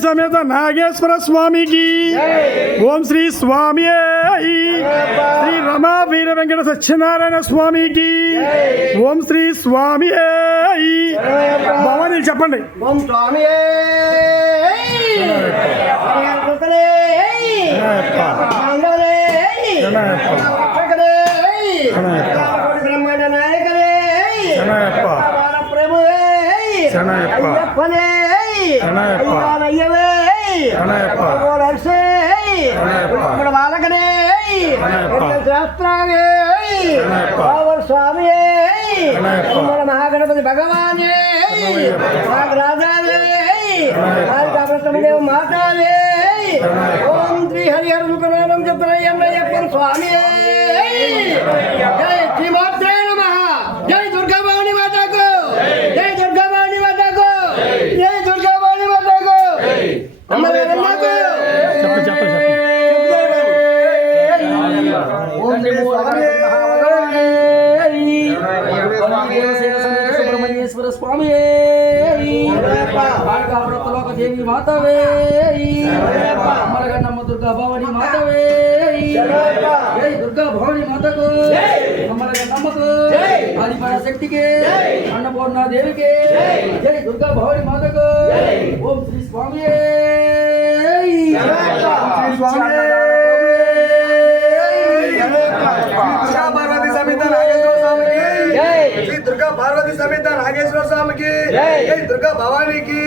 समेत नागेश्वर स्वामी की ओम श्री स्वामी श्री रमा वीर वेंकट सत्यनारायण स्वामी की ओम श्री स्वामी भवानी चपंडी ओम स्वामी ब्रह्मांड नायकरे प्रभु बालकने शास्त्रांगे स्वामी महागणपति भगवान राजा माता ओम श्री हरिहर स्वामी जय श्रीमात्रे नमः जय दुर्गा भवानी माता को जय दुर्गा भवानी माता को जय दुर्गा भवानी माता को हमारे अल्लाह को सुब्रमण्येश्वर स्वामी देवी मातावे अमरगण्डम्म दुर्गा भवानी मातावे जय दुर्गा भवानी माता को अमरगण्डम्म को आदिपरा शक्ति के अन्नपूर्णा देवी के जय दुर्गा भवानी माता को ओम श्री स्वामी दुर्गा पार्वती समेत नागेश्वर स्वामी की जय दुर्गा भवानी की